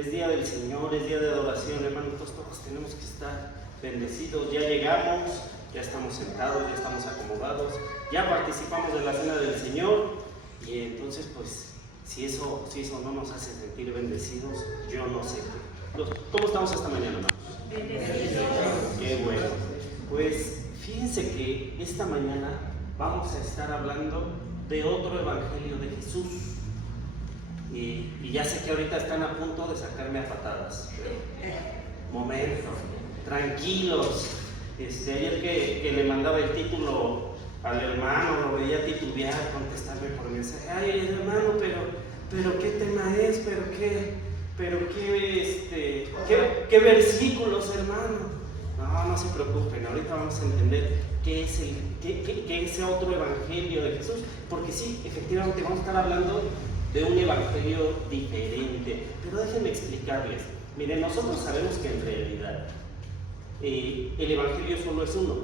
es día del Señor, es día de adoración, hermanos, todos tenemos que estar bendecidos. Ya llegamos, ya estamos sentados, ya estamos acomodados, ya participamos de la cena del Señor, y entonces pues si eso no nos hace sentir bendecidos, yo no sé qué. ¿Cómo estamos esta mañana, hermanos? Bendecidos. Qué bueno. Pues fíjense que esta mañana vamos a estar hablando de otro evangelio de Jesús. Y ya sé que ahorita están a punto de sacarme a patadas, pero momento, tranquilos. Ayer que le mandaba el título al hermano, lo veía titubear, contestarme por mensaje. Ay, hermano, pero ¿qué tema es? ¿Qué versículos, hermano? No se preocupen, ahorita vamos a entender qué es ese otro evangelio de Jesús, porque sí, efectivamente vamos a estar hablando de un evangelio diferente, pero déjenme explicarles. Miren, nosotros sabemos que en realidad el evangelio solo es uno,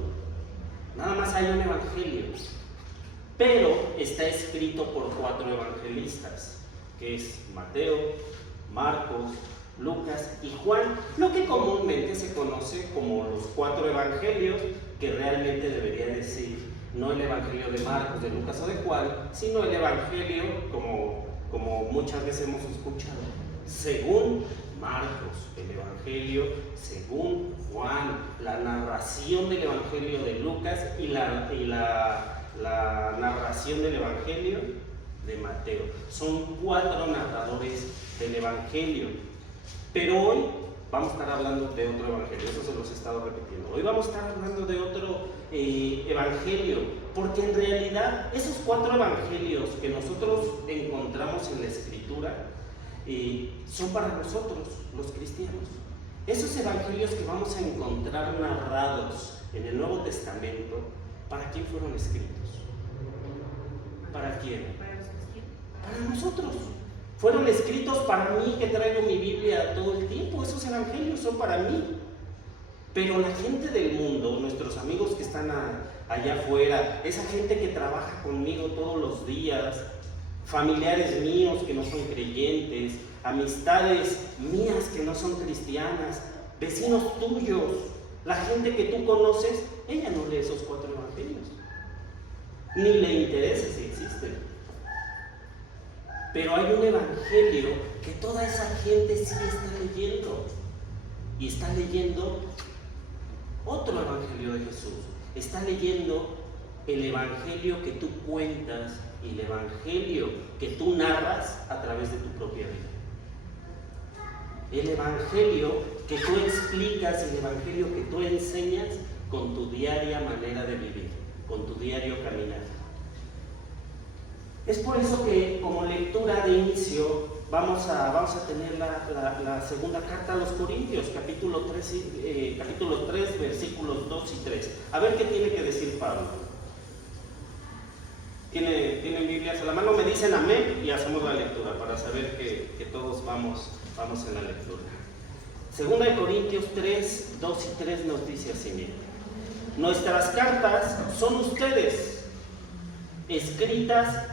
nada más hay un evangelio, pero está escrito por 4 evangelistas, que es Mateo, Marcos, Lucas y Juan, lo que comúnmente se conoce como los 4 evangelios, que realmente debería decir no el evangelio de Marcos, de Lucas o de Juan, sino el evangelio, como muchas veces hemos escuchado, según Marcos, el evangelio según Juan, la narración del evangelio de Lucas y la narración del evangelio de Mateo. Son 4 narradores del evangelio. Pero hoy vamos a estar hablando de otro evangelio, eso se los he estado repitiendo. Hoy vamos a estar hablando de otro evangelio, porque en realidad esos 4 evangelios que nosotros encontramos en la Escritura son para nosotros, los cristianos. Esos evangelios que vamos a encontrar narrados en el Nuevo Testamento, ¿para quién fueron escritos? ¿Para quién? Para nosotros. Fueron escritos para mí, que traigo mi Biblia todo el tiempo. Esos evangelios son para mí. Pero la gente del mundo, nuestros amigos que están allá afuera, esa gente que trabaja conmigo todos los días, familiares míos que no son creyentes, amistades mías que no son cristianas, vecinos tuyos, la gente que tú conoces, ella no lee esos 4 evangelios, ni le interesa si existen. Pero hay un evangelio que toda esa gente sí está leyendo, y está leyendo otro evangelio de Jesús. Está leyendo el evangelio que tú cuentas y el evangelio que tú narras a través de tu propia vida. El evangelio que tú explicas, el evangelio que tú enseñas con tu diaria manera de vivir, con tu diario caminar. Es por eso que como lectura de inicio vamos a tener la segunda carta a los Corintios, capítulo 3, versículos 2 y 3. A ver qué tiene que decir Pablo. ¿Tienen Biblias a la mano? Me dicen amén y hacemos la lectura para saber que todos vamos en la lectura. Segunda de Corintios 3, 2 y 3 nos dice así: miren, nuestras cartas son ustedes, escritas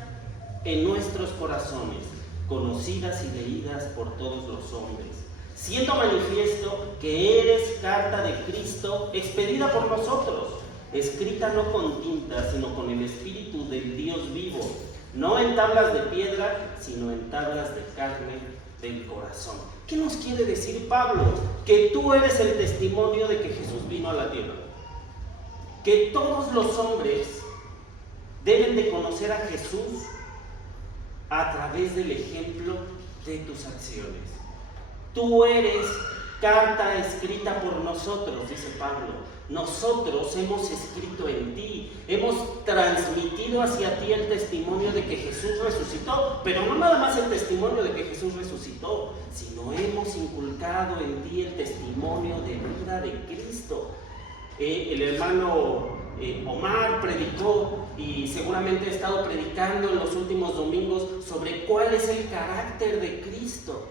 en nuestros corazones, conocidas y leídas por todos los hombres, siendo manifiesto que eres carta de Cristo, expedida por nosotros, escrita no con tinta, sino con el Espíritu del Dios vivo, no en tablas de piedra, sino en tablas de carne del corazón. ¿Qué nos quiere decir Pablo? Que tú eres el testimonio de que Jesús vino a la tierra, que todos los hombres deben de conocer a Jesús a través del ejemplo de tus acciones. Tú eres carta escrita por nosotros, dice Pablo. Nosotros hemos escrito en ti, hemos transmitido hacia ti el testimonio de que Jesús resucitó, pero no nada más el testimonio de que Jesús resucitó, sino hemos inculcado en ti el testimonio de vida de Cristo. El hermano Omar predicó, y seguramente he estado predicando en los últimos domingos sobre cuál es el carácter de Cristo.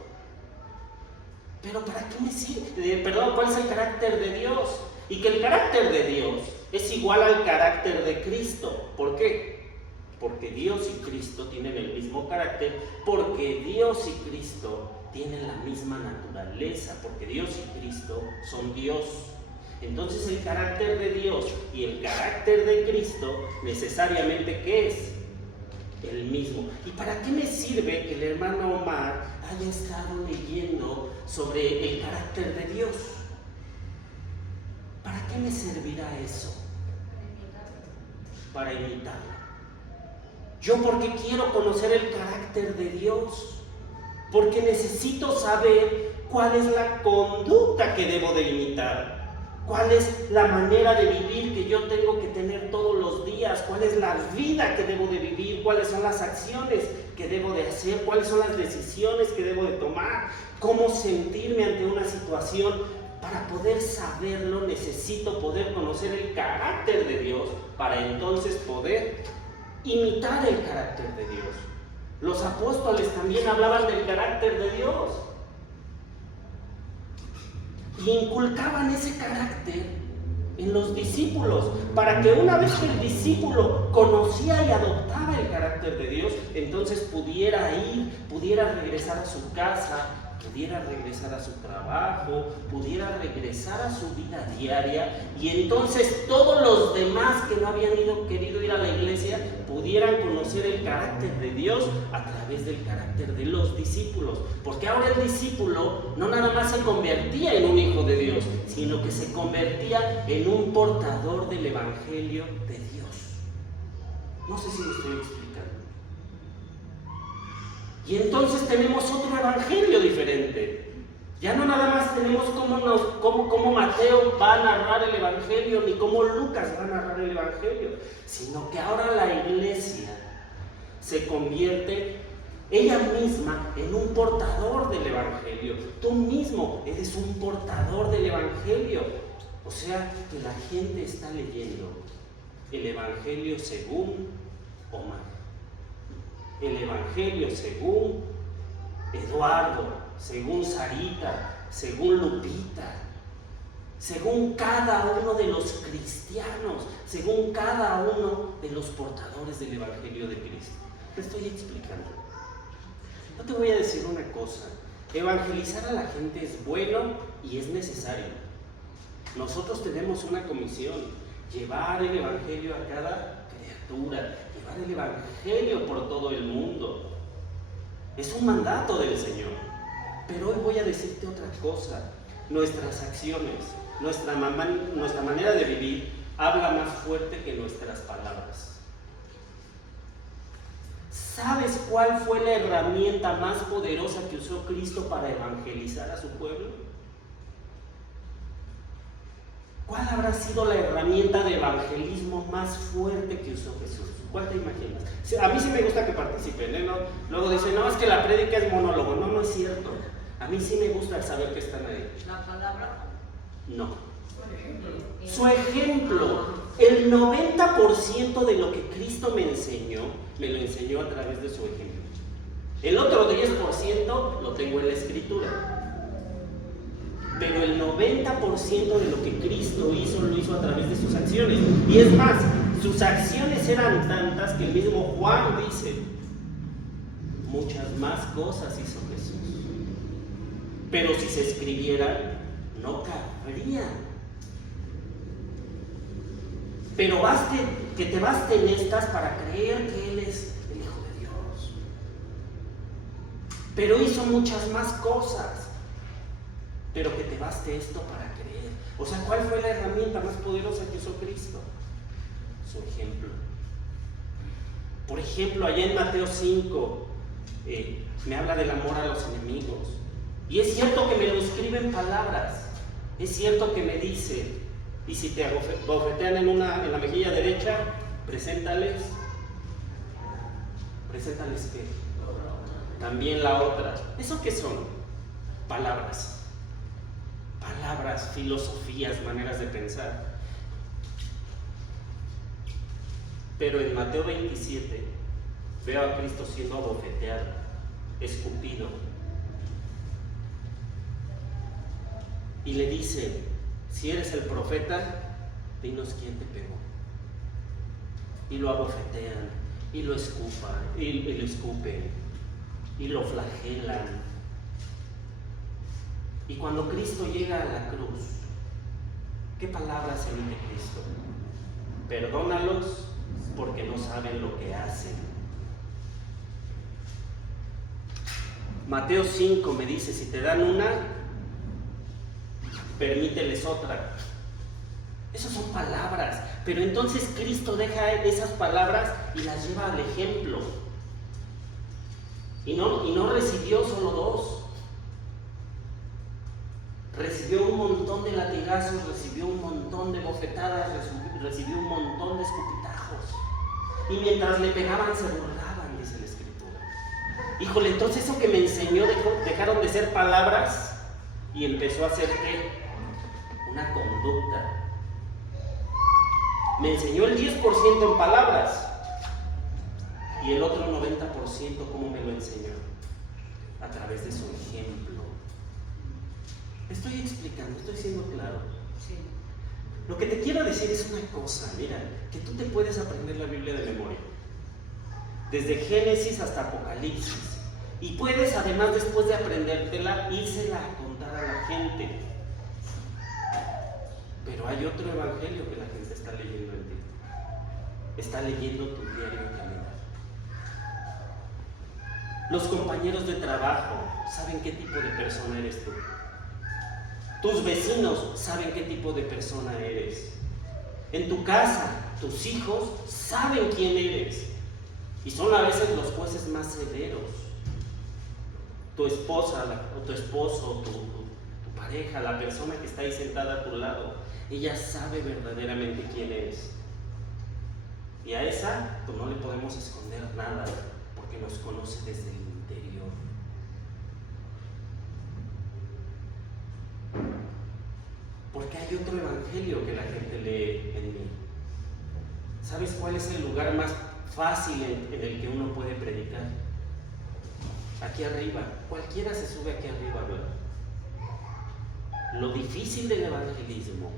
Pero ¿para qué me sirve? ¿Cuál es el carácter de Dios? Y que el carácter de Dios es igual al carácter de Cristo. ¿Por qué? Porque Dios y Cristo tienen el mismo carácter, porque Dios y Cristo tienen la misma naturaleza, porque Dios y Cristo son Dios. Entonces el carácter de Dios y el carácter de Cristo necesariamente, ¿qué es? El mismo. ¿Y para qué me sirve que el hermano Omar haya estado leyendo sobre el carácter de Dios? ¿Para qué me servirá eso? Para imitarlo. Yo porque quiero conocer el carácter de Dios, porque necesito saber cuál es la conducta que debo de imitar. ¿Cuál es la manera de vivir que yo tengo que tener todos los días? ¿Cuál es la vida que debo de vivir? ¿Cuáles son las acciones que debo de hacer? ¿Cuáles son las decisiones que debo de tomar? ¿Cómo sentirme ante una situación? Para poder saberlo necesito poder conocer el carácter de Dios para entonces poder imitar el carácter de Dios. Los apóstoles también hablaban del carácter de Dios. Y inculcaban ese carácter en los discípulos, para que una vez que el discípulo conocía y adoptaba el carácter de Dios, entonces pudiera regresar a su casa, pudiera regresar a su trabajo, pudiera regresar a su vida diaria, y entonces todos los demás que no habían querido ir a la iglesia pudieran conocer el carácter de Dios a través del carácter de los discípulos. Porque ahora el discípulo no nada más se convertía en un hijo de Dios, sino que se convertía en un portador del evangelio de Dios. No sé si me estoy explicando. Y entonces tenemos otro evangelio diferente. Ya no nada más tenemos cómo Mateo va a narrar el evangelio, ni cómo Lucas va a narrar el evangelio, sino que ahora la iglesia se convierte ella misma en un portador del evangelio. Tú mismo eres un portador del evangelio. O sea que la gente está leyendo el evangelio según Omar, el evangelio según Eduardo, según Sarita, según Lupita, según cada uno de los cristianos, según cada uno de los portadores del evangelio de Cristo. Te estoy explicando. Yo te voy a decir una cosa: evangelizar a la gente es bueno y es necesario. Nosotros tenemos una comisión: llevar el evangelio a cada criatura, llevar el evangelio por todo el mundo. Es un mandato del Señor. Pero hoy voy a decirte otra cosa: nuestras acciones, nuestra manera de vivir habla más fuerte que nuestras palabras. ¿Sabes cuál fue la herramienta más poderosa que usó Cristo para evangelizar a su pueblo? ¿Cuál habrá sido la herramienta de evangelismo más fuerte que usó Jesús? ¿Cuál te imaginas? A mí sí me gusta que participen, ¿eh? Luego dicen, no, es que la prédica es monólogo. No, no es cierto. A mí sí me gusta el saber que están ahí. ¿La palabra? No. Su ejemplo. El 90% de lo que Cristo me enseñó, me lo enseñó a través de su ejemplo. El otro 10% lo tengo en la Escritura. Pero el 90% de lo que Cristo hizo, lo hizo a través de sus acciones. Y es más, sus acciones eran tantas que el mismo Juan dice, muchas más cosas hizo Jesús. Pero si se escribieran, no cabrían. Pero que te basten estas para creer que Él es el Hijo de Dios. Pero hizo muchas más cosas. Pero que te baste esto para creer. O sea, ¿cuál fue la herramienta más poderosa que usó Cristo? Su ejemplo. Por ejemplo, allá en Mateo 5, me habla del amor a los enemigos. Y es cierto que me lo escribe en palabras. Es cierto que me dice, y si te bofetean en la mejilla derecha, preséntales ¿qué? También la otra. ¿Eso qué son? Palabras, filosofías, maneras de pensar. Pero en Mateo 27 veo a Cristo siendo abofeteado, escupido, y le dice, si eres el profeta, dinos quién te pegó. Y lo abofetean, y lo escupen, y lo flagelan. Y cuando Cristo llega a la cruz, ¿qué palabras emite Cristo? Perdónalos porque no saben lo que hacen. Mateo 5 me dice, si te dan una, permíteles otra. Esas son palabras, pero entonces Cristo deja esas palabras y las lleva al ejemplo. Y no recibió solo 2. Recibió un montón de latigazos, recibió un montón de bofetadas, recibió un montón de escupitajos. Y mientras le pegaban se burlaban, dice la Escritura. Híjole, entonces eso que me enseñó dejaron de ser palabras y empezó a ser ¿qué? Una conducta. Me enseñó el 10% en palabras y el otro 90% ¿cómo me lo enseñó? A través de su ejemplo. Estoy explicando, estoy siendo claro. Sí. Lo que te quiero decir es una cosa, mira, que tú te puedes aprender la Biblia de memoria, desde Génesis hasta Apocalipsis, y puedes además después de aprendértela, írsela a contar a la gente. Pero hay otro evangelio que la gente está leyendo en ti. Está leyendo tu diario caminar. Los compañeros de trabajo saben qué tipo de persona eres tú. Tus vecinos saben qué tipo de persona eres. En tu casa, tus hijos saben quién eres. Y son a veces los jueces más severos. Tu esposa o tu esposo, tu pareja, la persona que está ahí sentada a tu lado, ella sabe verdaderamente quién eres. Y a esa, pues no le podemos esconder nada, porque nos conoce desde el interior. Porque hay otro evangelio que la gente lee en mí. ¿Sabes cuál es el lugar más fácil en el que uno puede predicar? Aquí arriba. Cualquiera se sube aquí arriba, ¿verdad? Lo difícil del evangelismo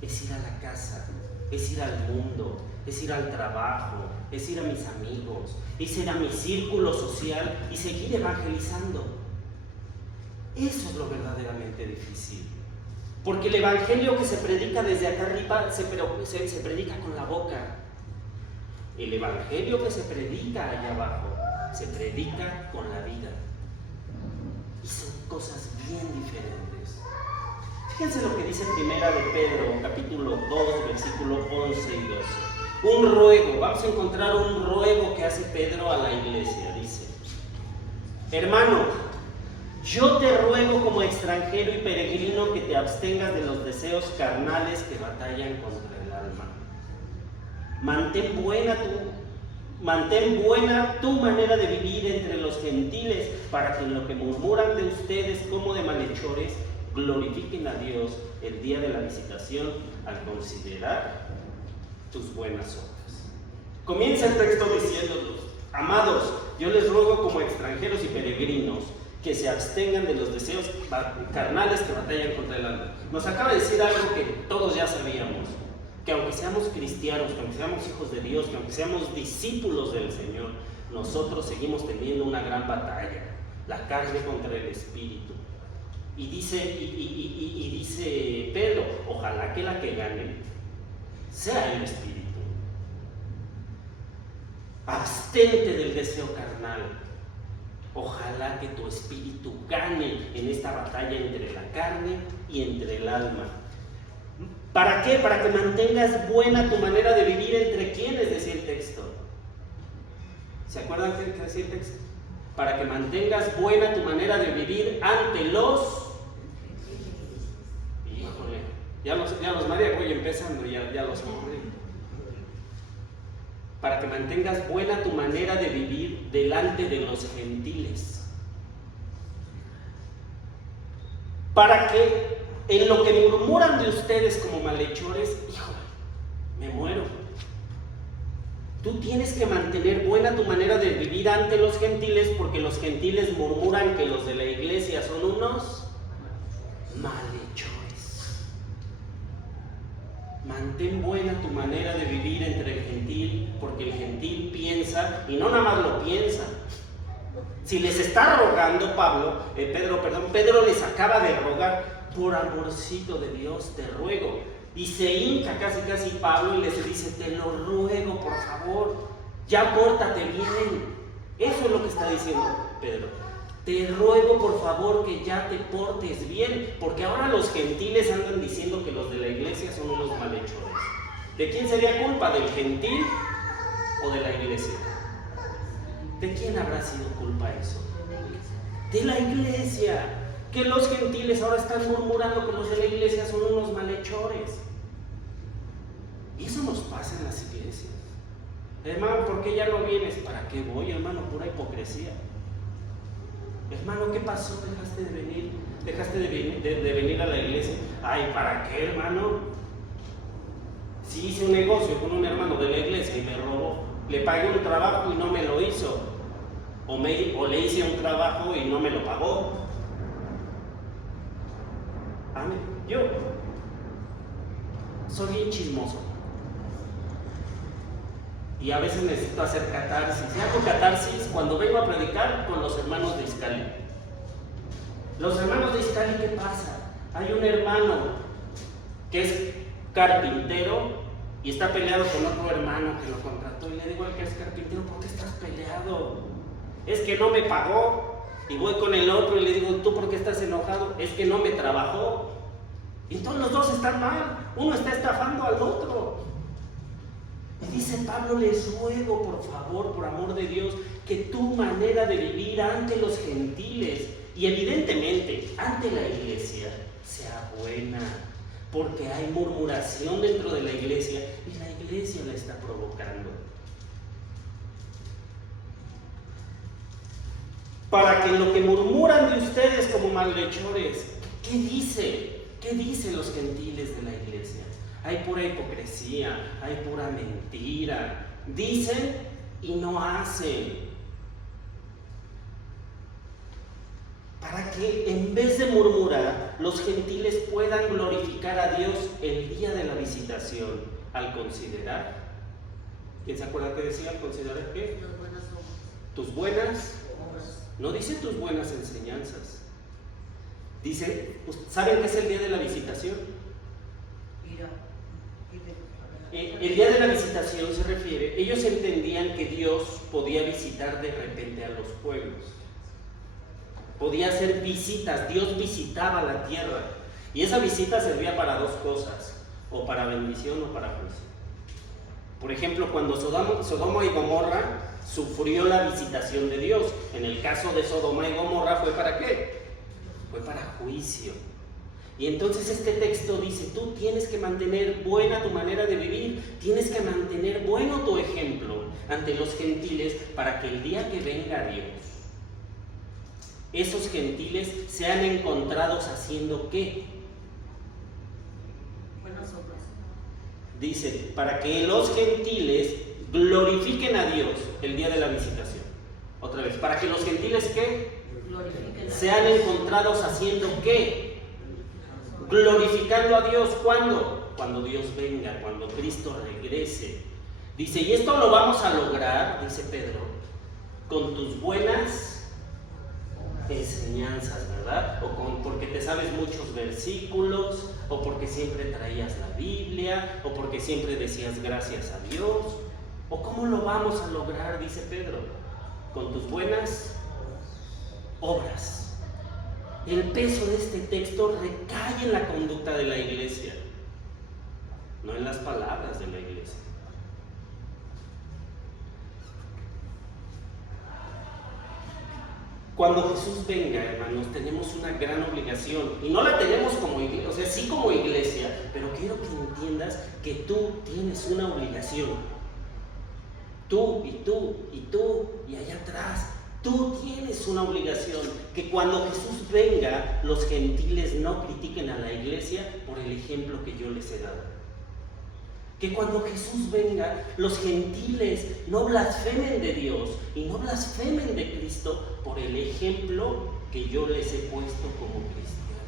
es ir a la casa, es ir al mundo, es ir al trabajo, es ir a mis amigos, es ir a mi círculo social y seguir evangelizando. Eso es lo verdaderamente difícil. Porque el evangelio que se predica desde acá arriba se predica con la boca. El evangelio que se predica allá abajo se predica con la vida. Y son cosas bien diferentes. Fíjense lo que dice Primera de Pedro, capítulo 2, versículo 11 y 12. Un ruego, vamos a encontrar un ruego que hace Pedro a la iglesia. Dice: hermano, yo te ruego como extranjero y peregrino que te abstengas de los deseos carnales que batallan contra el alma. Mantén buena tu manera de vivir entre los gentiles, para que en lo que murmuran de ustedes como de malhechores, glorifiquen a Dios el día de la visitación al considerar tus buenas obras. Comienza el texto diciéndonos: amados, yo les ruego como extranjeros y peregrinos que se abstengan de los deseos carnales que batallan contra el alma. Nos acaba de decir algo que todos ya sabíamos, que aunque seamos cristianos, que aunque seamos hijos de Dios, que aunque seamos discípulos del Señor, nosotros seguimos teniendo una gran batalla, la carne contra el espíritu. Y dice Pedro: ojalá que la que gane sea el espíritu. Abstente del deseo carnal. Ojalá que tu espíritu gane en esta batalla entre la carne y entre el alma. ¿Para qué? Para que mantengas buena tu manera de vivir entre quiénes, decía el texto. ¿Se acuerdan qué decía el texto? Para que mantengas buena tu manera de vivir ante los... Híjole, ya los María, voy empezando, ya los aburrí. Para que mantengas buena tu manera de vivir delante de los gentiles. Para que en lo que murmuran de ustedes como malhechores, híjole, me muero. Tú tienes que mantener buena tu manera de vivir ante los gentiles, porque los gentiles murmuran que los de la iglesia son unos malhechores. Mantén buena tu manera de vivir entre el gentil, porque el gentil piensa, y no nada más lo piensa, Si les está rogando Pedro les acaba de rogar, por amorcito de Dios te ruego. Y se hinca casi Pablo y les dice, te lo ruego por favor, ya pórtate bien. Eso es lo que está diciendo Pedro. Te ruego por favor que ya te portes bien, porque ahora los gentiles andan diciendo que los de la iglesia son unos malhechores. ¿De quién sería culpa? ¿Del gentil o de la iglesia? ¿De quién habrá sido culpa eso? De la iglesia. Que los gentiles ahora están murmurando que los de la iglesia son unos malhechores. Y eso nos pasa en las iglesias. Hermano, ¿por qué ya no vienes? ¿Para qué voy, hermano? Pura hipocresía. Hermano, ¿qué pasó? ¿Dejaste de venir? ¿Dejaste de venir a la iglesia? Ay, ¿para qué, hermano? Si hice un negocio con un hermano de la iglesia y me robó, le pagué un trabajo y no me lo hizo, o le hice un trabajo y no me lo pagó. Amén. Yo soy bien chismoso y a veces necesito hacer catarsis. Y hago catarsis cuando vengo a predicar con los hermanos de Izcali. Los hermanos de Izcali, ¿qué pasa? Hay un hermano que es carpintero y está peleado con otro hermano que lo contrató, y le digo al que es carpintero, ¿por qué estás peleado? Es que no me pagó. Y voy con el otro y le digo, ¿tú por qué estás enojado? Es que no me trabajó. Y entonces los dos están mal, uno está estafando al otro. Y dice Pablo, les ruego por favor, por amor de Dios, que tu manera de vivir ante los gentiles y evidentemente ante la iglesia sea buena, porque hay murmuración dentro de la iglesia y la iglesia la está provocando. Para que lo que murmuran de ustedes como malhechores, ¿qué dice? ¿Qué dicen los gentiles de la iglesia? Hay pura hipocresía, hay pura mentira. Dicen y no hacen. Para que en vez de murmurar, los gentiles puedan glorificar a Dios el día de la visitación, al considerar. ¿Quién se acuerda que decía al considerar qué? Tus buenas. No dice tus buenas enseñanzas. Dice, ¿saben qué es el día de la visitación? El día de la visitación se refiere, ellos entendían que Dios podía visitar de repente a los pueblos. Podía hacer visitas, Dios visitaba la tierra. Y esa visita servía para dos cosas, o para bendición o para juicio. Por ejemplo, cuando Sodoma y Gomorra sufrió la visitación de Dios, en el caso de Sodoma y Gomorra, ¿fue para qué? Fue para juicio. Y entonces este texto dice, tú tienes que mantener buena tu manera de vivir, tienes que mantener bueno tu ejemplo ante los gentiles para que el día que venga Dios, esos gentiles sean encontrados haciendo ¿qué? Buenas obras. Dice, para que los gentiles glorifiquen a Dios el día de la visitación. Otra vez, para que los gentiles ¿qué? Sean encontrados haciendo ¿qué? Glorificando a Dios. ¿Cuándo? Cuando Dios venga, cuando Cristo regrese. Dice, y esto lo vamos a lograr, dice Pedro, con tus buenas enseñanzas, ¿verdad? Porque te sabes muchos versículos, o porque siempre traías la Biblia, o porque siempre decías gracias a Dios. ¿O cómo lo vamos a lograr? Dice Pedro, con tus buenas obras. El peso de este texto recae en la conducta de la iglesia, no en las palabras de la iglesia. Cuando Jesús venga, hermanos, tenemos una gran obligación, y no la tenemos como iglesia, o sea, sí como iglesia, pero quiero que entiendas que tú tienes una obligación. Tú, y allá atrás, tú tienes una obligación, que cuando Jesús venga, los gentiles no critiquen a la iglesia por el ejemplo que yo les he dado. Que cuando Jesús venga, los gentiles no blasfemen de Dios y no blasfemen de Cristo por el ejemplo que yo les he puesto como cristiano.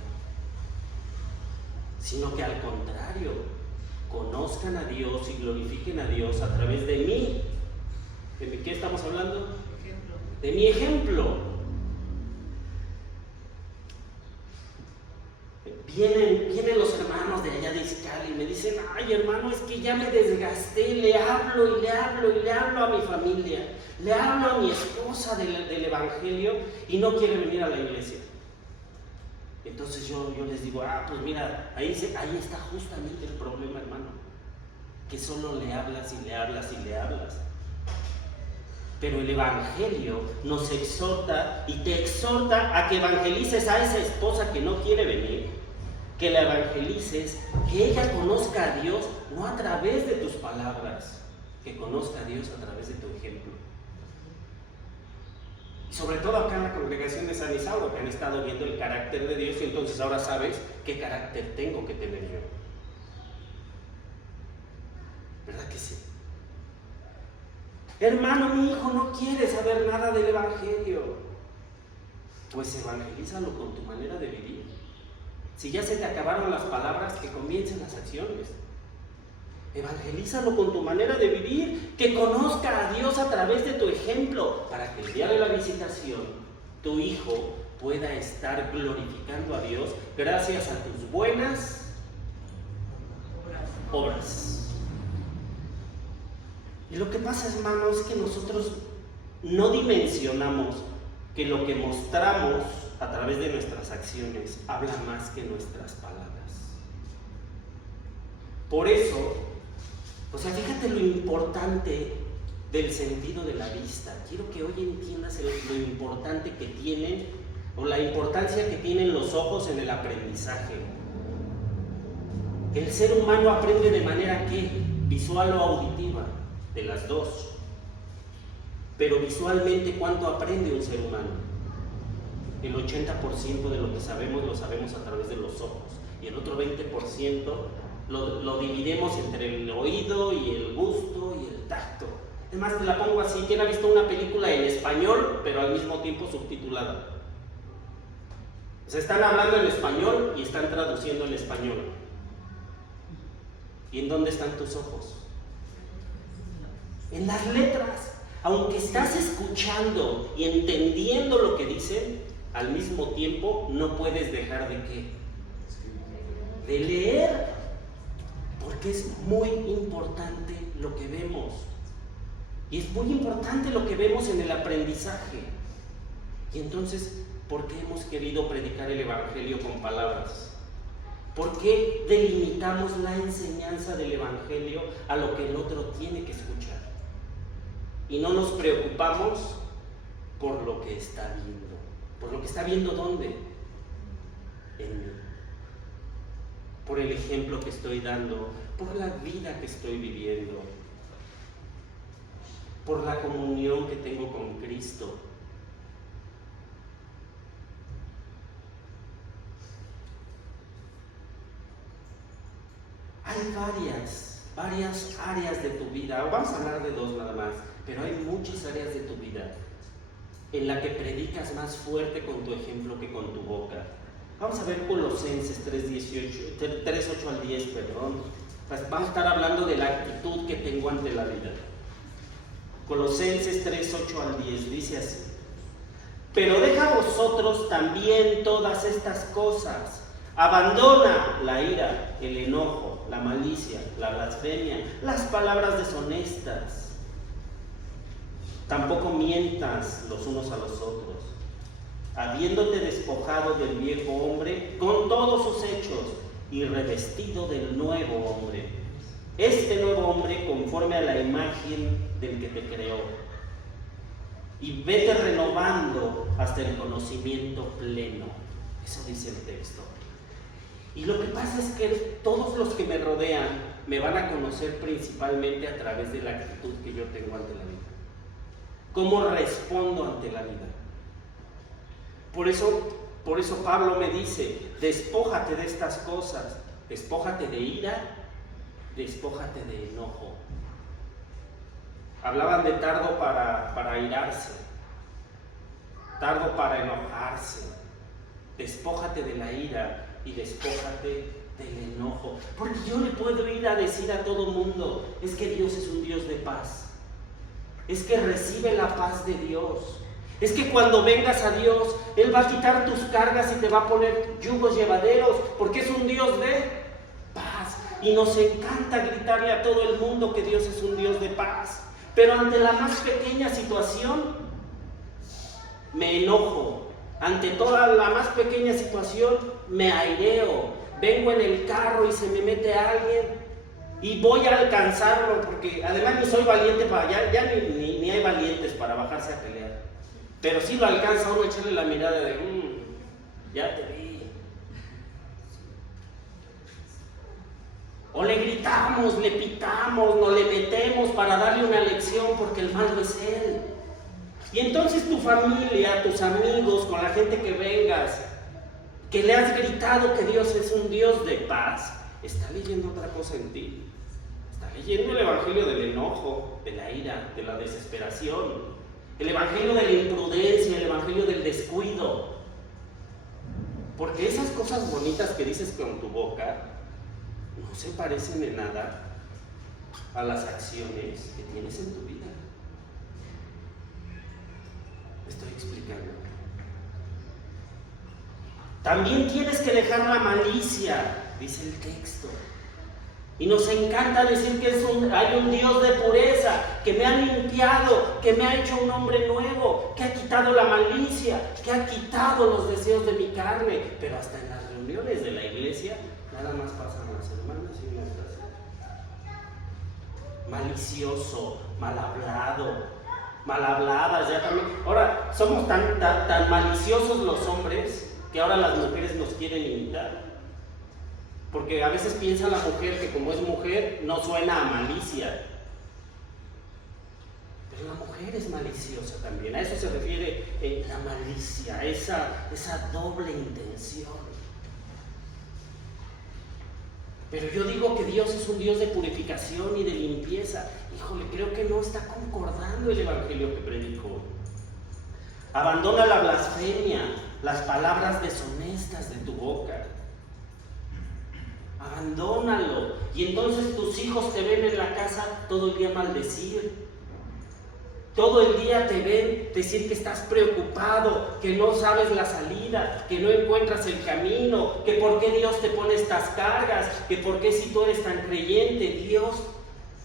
Sino que al contrario, conozcan a Dios y glorifiquen a Dios a través de mí. ¿De qué estamos hablando? De mi ejemplo. Vienen los hermanos de allá de Izcali y me dicen, ay hermano, es que ya me desgasté, le hablo y le hablo y le hablo a mi familia, le hablo a mi esposa del Evangelio y no quiere venir a la iglesia. Entonces yo les digo, pues mira, ahí está justamente el problema, hermano, que solo le hablas y le hablas y le hablas. Pero el Evangelio nos exhorta y te exhorta a que evangelices a esa esposa que no quiere venir, que la evangelices, que ella conozca a Dios no a través de tus palabras, que conozca a Dios a través de tu ejemplo. Y sobre todo acá en la congregación de San Isauro, que han estado viendo el carácter de Dios y entonces ahora sabes qué carácter tengo que tener yo. ¿Verdad que sí? Hermano, mi hijo no quiere saber nada del Evangelio. Pues evangelízalo con tu manera de vivir. Si ya se te acabaron las palabras, que comiencen las acciones. Evangelízalo con tu manera de vivir, que conozca a Dios a través de tu ejemplo, para que el día de la visitación tu hijo pueda estar glorificando a Dios gracias a tus buenas obras. Y lo que pasa, hermanos, es que nosotros no dimensionamos que lo que mostramos a través de nuestras acciones habla más que nuestras palabras. Por eso, fíjate lo importante del sentido de la vista. Quiero que hoy entiendas lo importante que tienen, o la importancia que tienen los ojos en el aprendizaje. El ser humano aprende de manera ¿qué? Visual o auditiva, de las dos. Pero visualmente, ¿cuánto aprende un ser humano? El 80% de lo que sabemos lo sabemos a través de los ojos, y el otro 20% lo dividimos entre el oído y el gusto y el tacto. Es más, te la pongo así: ¿quién ha visto una película en español pero al mismo tiempo subtitulada? O sea, están hablando en español y están traduciendo en español. ¿Y en dónde están tus ojos? En las letras. Aunque estás escuchando y entendiendo lo que dicen, al mismo tiempo no puedes dejar de ¿qué? De leer, porque es muy importante lo que vemos. Y es muy importante lo que vemos en el aprendizaje. Y entonces, ¿por qué hemos querido predicar el Evangelio con palabras? ¿Por qué delimitamos la enseñanza del Evangelio a lo que el otro tiene que escuchar? Y no nos preocupamos por lo que está viendo. ¿Por lo que está viendo dónde? En mí. Por el ejemplo que estoy dando, por la vida que estoy viviendo, por la comunión que tengo con Cristo. Hay varias áreas de tu vida. Vamos a hablar de dos nada más, pero hay muchas áreas de tu vida en la que predicas más fuerte con tu ejemplo que con tu boca. Vamos a ver Colosenses 3:8 al 10, perdón. Vamos a estar hablando de la actitud que tengo ante la vida. Colosenses 3:8 al 10 dice así: pero deja a vosotros también todas estas cosas. Abandona la ira, el enojo, la malicia, la blasfemia, las palabras deshonestas. Tampoco mientas los unos a los otros, habiéndote despojado del viejo hombre con todos sus hechos y revestido del nuevo hombre. Este nuevo hombre conforme a la imagen del que te creó. Y vete renovando hasta el conocimiento pleno. Eso dice el texto. Y lo que pasa es que todos los que me rodean me van a conocer principalmente a través de la actitud que yo tengo ante la vida. ¿Cómo respondo ante la vida? Por eso Pablo me dice: despójate de estas cosas, despójate de ira, despójate de enojo. Hablaban de tardo para airarse, tardo para enojarse. Despójate de la ira y despójate del enojo. Porque yo le puedo ir a decir a todo mundo: es que Dios es un Dios de paz. Es que recibe la paz de Dios. Es que cuando vengas a Dios, Él va a quitar tus cargas y te va a poner yugos llevaderos, porque es un Dios de paz. Y nos encanta gritarle a todo el mundo que Dios es un Dios de paz. Pero ante la más pequeña situación, me enojo. Ante toda la más pequeña situación, me aireo. Vengo en el carro y se me mete alguien y voy a alcanzarlo, porque además ni soy valiente para ya ni hay valientes para bajarse a pelear. Pero sí lo alcanza uno a echarle la mirada de, ya te vi. O le gritamos, le pitamos, nos le metemos para darle una lección porque el malo es él. Y entonces tu familia, tus amigos, con la gente que vengas, que le has gritado que Dios es un Dios de paz, está leyendo otra cosa en ti. Está leyendo el evangelio del enojo, de la ira, de la desesperación. El evangelio de la imprudencia, el evangelio del descuido. Porque esas cosas bonitas que dices con tu boca no se parecen en nada a las acciones que tienes en tu vida. ¿Me estoy explicando? También tienes que dejar la malicia, dice el texto. Y nos encanta decir que hay un Dios de pureza, que me ha limpiado, que me ha hecho un hombre nuevo, que ha quitado la malicia, que ha quitado los deseos de mi carne. Pero hasta en las reuniones de la iglesia, nada más pasan las hermanas y unas malicioso, mal hablado, mal habladas, ya también. Ahora, somos tan maliciosos los hombres que ahora las mujeres nos quieren imitar. Porque a veces piensa la mujer que como es mujer no suena a malicia. Pero la mujer es maliciosa también. A eso se refiere la malicia, esa doble intención. Pero yo digo que Dios es un Dios de purificación y de limpieza. Híjole, creo que no está concordando el evangelio que predicó. Abandona la blasfemia, las palabras deshonestas de tu boca. Abandónalo. Y entonces tus hijos te ven en la casa todo el día maldecir. Todo el día te ven decir que estás preocupado, que no sabes la salida, que no encuentras el camino, que por qué Dios te pone estas cargas, que por qué si tú eres tan creyente, Dios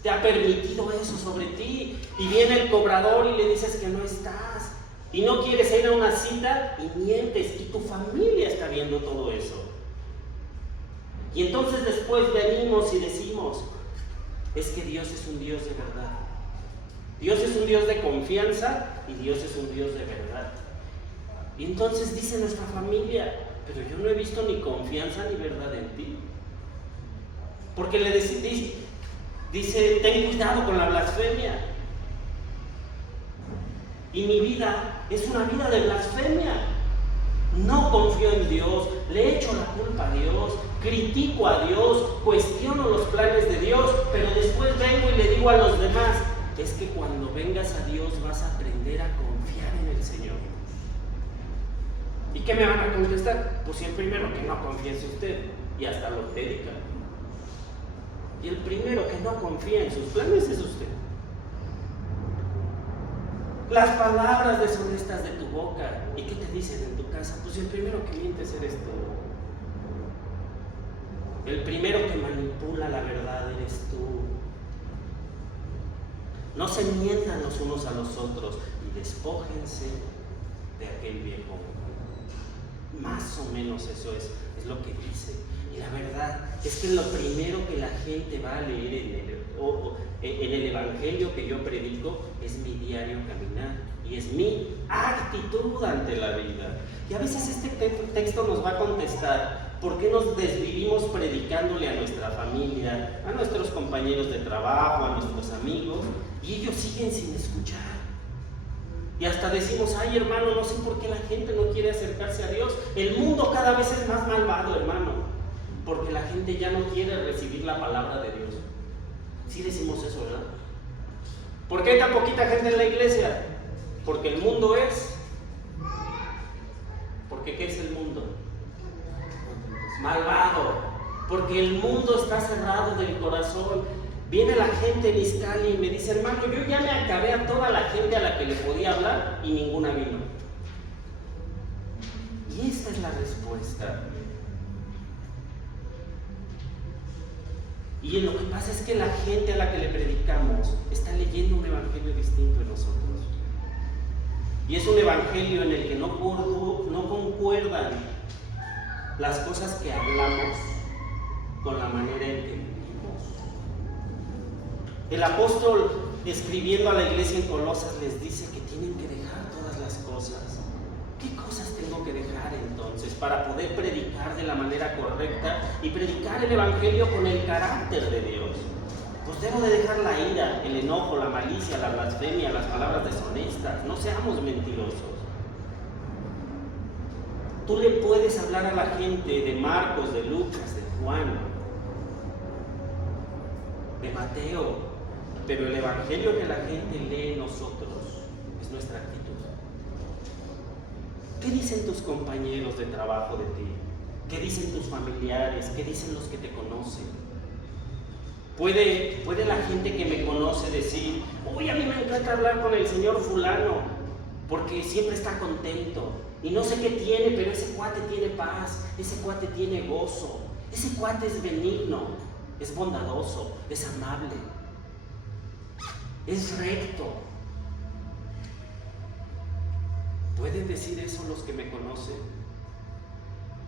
te ha permitido eso sobre ti. Y viene el cobrador y le dices que no estás. Y no quieres ir a una cita y mientes. Y tu familia está viendo todo eso. Y entonces después venimos y decimos, es que Dios es un Dios de verdad. Dios es un Dios de confianza y Dios es un Dios de verdad. Y entonces dice nuestra familia, pero yo no he visto ni confianza ni verdad en ti. Porque le dice, ten cuidado con la blasfemia. Y mi vida es una vida de blasfemia. No confío en Dios, le echo la culpa a Dios, critico a Dios, cuestiono los planes de Dios, pero después vengo y le digo a los demás, es que cuando vengas a Dios vas a aprender a confiar en el Señor. ¿Y qué me van a contestar? Pues el primero que no confíe en usted, y hasta lo predica. Y el primero que no confía en sus planes es usted. Las palabras deshonestas de tu boca. ¿Y qué te dicen en tu casa? Pues el primero que mientes eres tú. El primero que manipula la verdad eres tú. No se mientan los unos a los otros y despójense de aquel viejo hombre. Más o menos eso es lo que dice. Y la verdad es que lo primero que la gente va a leer en el evangelio que yo predico es mi diario caminar y es mi actitud ante la vida. Y a veces este texto nos va a contestar por qué nos desvivimos predicándole a nuestra familia, a nuestros compañeros de trabajo, a nuestros amigos, y ellos siguen sin escuchar. Y hasta decimos, ay hermano, no sé por qué la gente no quiere acercarse a Dios. El mundo cada vez es más malvado, hermano, porque la gente ya no quiere recibir la palabra de Dios. Sí decimos eso, ¿verdad? ¿Por qué hay tan poquita gente en la iglesia? Porque el mundo es... ¿Porque qué es el mundo? Malvado. Porque el mundo está cerrado del corazón. Viene la gente en Izcali y me dice, hermano, yo ya me acabé a toda la gente a la que le podía hablar y ninguna vino. Y esta es la respuesta. Y lo que pasa es que la gente a la que le predicamos está leyendo un evangelio distinto de nosotros. Y es un evangelio en el que no concuerdan las cosas que hablamos con la manera en que vivimos. El apóstol, escribiendo a la iglesia en Colosas, les dice que tienen que dejar todas las cosas. ¿Qué cosas tengo que dejar entonces para poder predicar de la manera correcta y predicar el evangelio con el carácter de Dios? Pues debo de dejar la ira, el enojo, la malicia, la blasfemia, las palabras deshonestas. No seamos mentirosos. Tú le puedes hablar a la gente de Marcos, de Lucas, de Juan, de Mateo, pero el evangelio que la gente lee en nosotros es nuestra actitud. ¿Qué dicen tus compañeros de trabajo de ti? ¿Qué dicen tus familiares? ¿Qué dicen los que te conocen? Puede la gente que me conoce decir, uy, a mí me encanta hablar con el señor fulano, porque siempre está contento, y no sé qué tiene, pero ese cuate tiene paz, ese cuate tiene gozo, ese cuate es benigno, es bondadoso, es amable, es recto. ¿Pueden decir eso los que me conocen?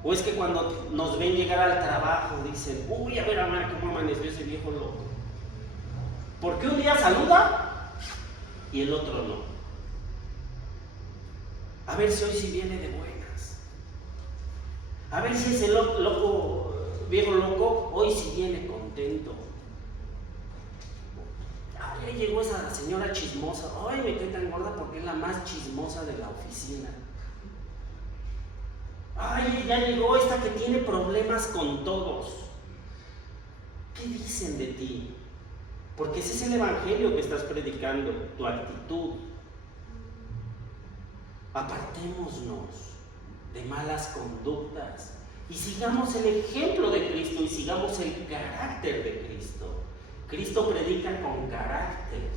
¿O es que cuando nos ven llegar al trabajo dicen, uy, a ver, Amar, cómo amaneció ese viejo loco? ¿Por qué un día saluda y el otro no? A ver si hoy sí viene de buenas. A ver si ese viejo loco, hoy sí viene contento. Ay, ya llegó esa señora chismosa. Ay, me quedé tan gorda porque es la más chismosa de la oficina. Ay, ya llegó esta que tiene problemas con todos. ¿Qué dicen de ti? Porque ese es el evangelio que estás predicando, tu actitud. Apartémonos de malas conductas y sigamos el ejemplo de Cristo y sigamos el carácter de Cristo. Cristo predica con carácter,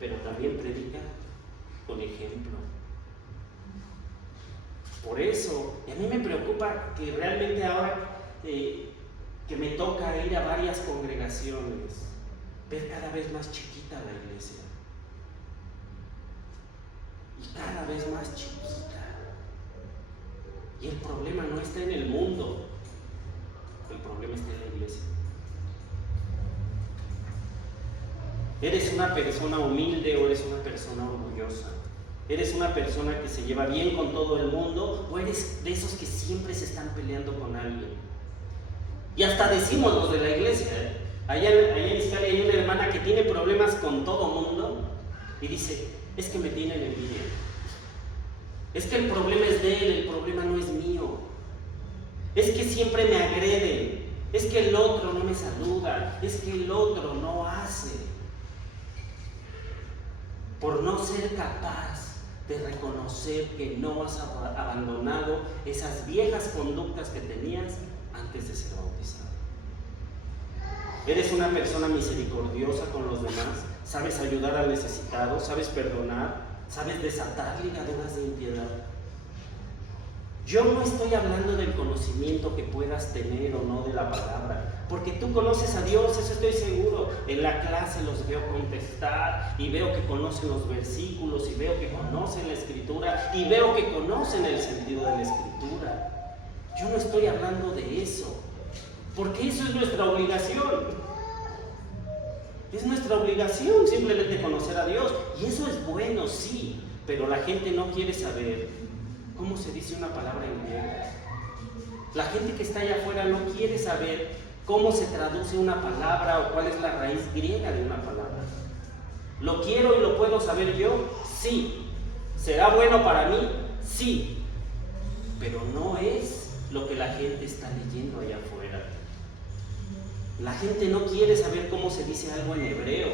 pero también predica con ejemplo. Por eso, a mí me preocupa que realmente ahora que me toca ir a varias congregaciones, ver cada vez más chiquita la iglesia. Y cada vez más chiquita. Y el problema no está en el mundo, el problema está en la iglesia. ¿Eres una persona humilde o eres una persona orgullosa? ¿Eres una persona que se lleva bien con todo el mundo o eres de esos que siempre se están peleando con alguien? Y hasta decimos los de la iglesia, allá en Izcali hay una hermana que tiene problemas con todo el mundo y dice, es que me tienen envidia. Es que el problema es de él, el problema no es mío. Es que siempre me agreden. Es que el otro no me saluda. Es que el otro no hace. Por no ser capaz de reconocer que no has abandonado esas viejas conductas que tenías antes de ser bautizado. Eres una persona misericordiosa con los demás, sabes ayudar al necesitado, sabes perdonar, sabes desatar ligaduras de impiedad. Yo no estoy hablando del conocimiento que puedas tener o no de la palabra, porque tú conoces a Dios, eso estoy seguro. En la clase los veo contestar y veo que conocen los versículos y veo que conocen la Escritura y veo que conocen el sentido de la Escritura. Yo no estoy hablando de eso, porque eso es nuestra obligación. Es nuestra obligación simplemente conocer a Dios, y eso es bueno, sí, pero la gente no quiere saber cómo se dice una palabra en griego. La gente que está allá afuera no quiere saber cómo se traduce una palabra o cuál es la raíz griega de una palabra. ¿Lo quiero y lo puedo saber yo? Sí. ¿Será bueno para mí? Sí. Pero no es lo que la gente está leyendo allá afuera. La gente no quiere saber cómo se dice algo en hebreo,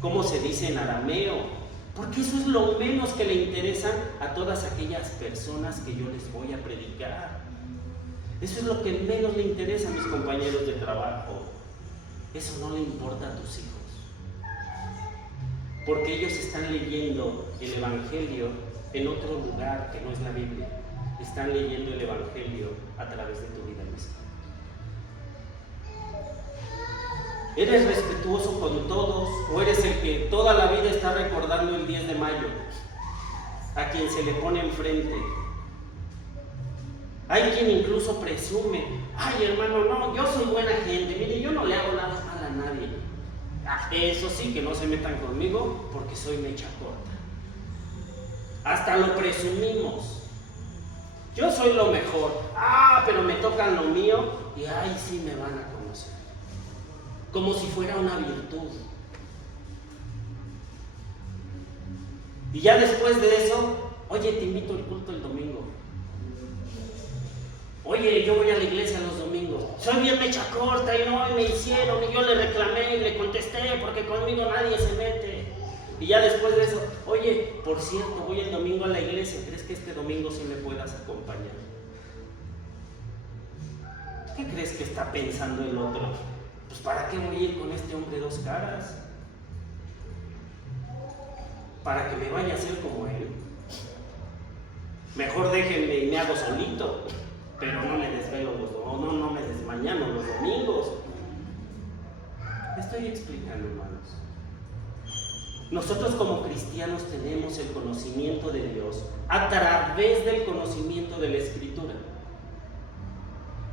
cómo se dice en arameo, porque eso es lo menos que le interesa a todas aquellas personas que yo les voy a predicar. Eso es lo que menos le interesa a mis compañeros de trabajo. eso no le importa a tus hijos. Porque ellos están leyendo el Evangelio en otro lugar que no es la Biblia. Están leyendo el Evangelio a través de tu vida misma. ¿Eres respetuoso con todos o eres el que toda la vida está recordando el 10 de mayo? A quien se le pone enfrente. Hay quien incluso presume: ay, hermano, no, yo soy buena gente, mire, yo no le hago nada mal a nadie. Eso sí, que no se metan conmigo porque soy mecha corta. Hasta lo presumimos. Yo soy lo mejor. Pero me tocan lo mío y ay, sí me van a conocer. Como si fuera una virtud. Y ya después de eso, oye, te invito al culto el domingo. Oye, yo voy a la iglesia los domingos. Soy bien mecha corta y no, y me hicieron, y yo le reclamé y le contesté porque conmigo nadie se mete. Y ya después de eso, oye, por cierto, voy el domingo a la iglesia. ¿Crees que este domingo sí me puedas acompañar? ¿Qué crees que está pensando el otro? Pues ¿para qué voy a ir con este hombre dos caras? ¿Para que me vaya a hacer como él? Mejor déjenme y me hago solito, pero no me desvelo no me desmañano los domingos. Me estoy explicando, hermanos. Nosotros como cristianos tenemos el conocimiento de Dios a través del conocimiento de la Escritura.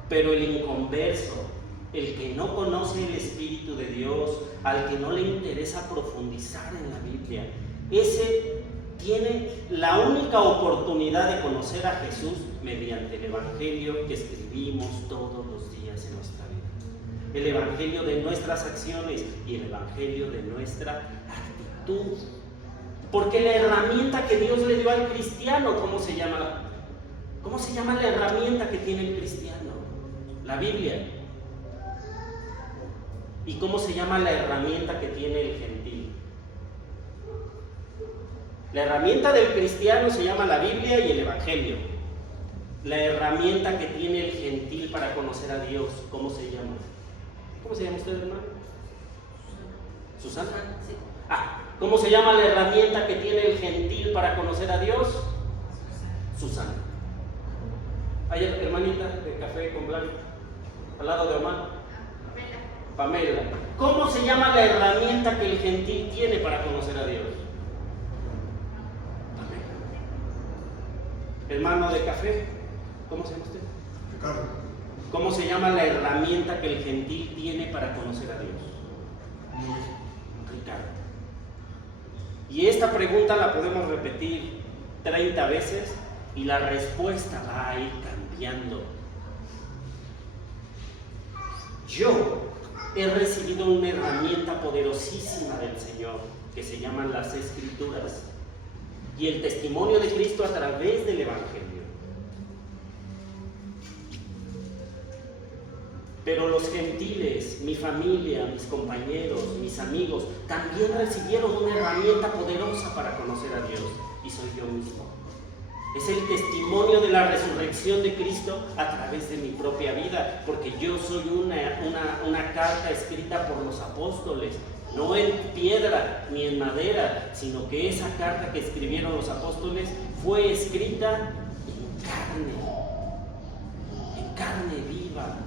Pero el inconverso, el que no conoce el Espíritu de Dios, al que no le interesa profundizar en la Biblia, ese tiene la única oportunidad de conocer a Jesús mediante el Evangelio que escribimos todos los días en nuestra vida. El Evangelio de nuestras acciones y el Evangelio de nuestra actitud. Porque la herramienta que Dios le dio al cristiano, ¿cómo se llama? ¿Cómo se llama la herramienta que tiene el cristiano? La Biblia. ¿Y cómo se llama la herramienta que tiene el gentil? La herramienta del cristiano se llama la Biblia y el Evangelio. La herramienta que tiene el gentil para conocer a Dios, ¿cómo se llama? ¿Cómo se llama usted, hermano? ¿Susana? Sí. ¿Cómo se llama la herramienta que tiene el gentil para conocer a Dios? Susana. Hay hermanita de café con blanco, al lado de Omar. Pamela. ¿Cómo se llama la herramienta que el gentil tiene para conocer a Dios? Hermano de café, ¿cómo se llama usted? Ricardo. ¿Cómo se llama la herramienta que el gentil tiene para conocer a Dios? Ricardo. Y esta pregunta la podemos repetir 30 veces y la respuesta va a ir cambiando. Yo he recibido una herramienta poderosísima del Señor que se llaman las Escrituras y el testimonio de Cristo a través del Evangelio. Pero los gentiles, mi familia, mis compañeros, mis amigos, también recibieron una herramienta poderosa para conocer a Dios, y soy yo mismo. Es el testimonio de la resurrección de Cristo a través de mi propia vida, porque yo soy una carta escrita por los apóstoles, no en piedra ni en madera, sino que esa carta que escribieron los apóstoles fue escrita en carne viva.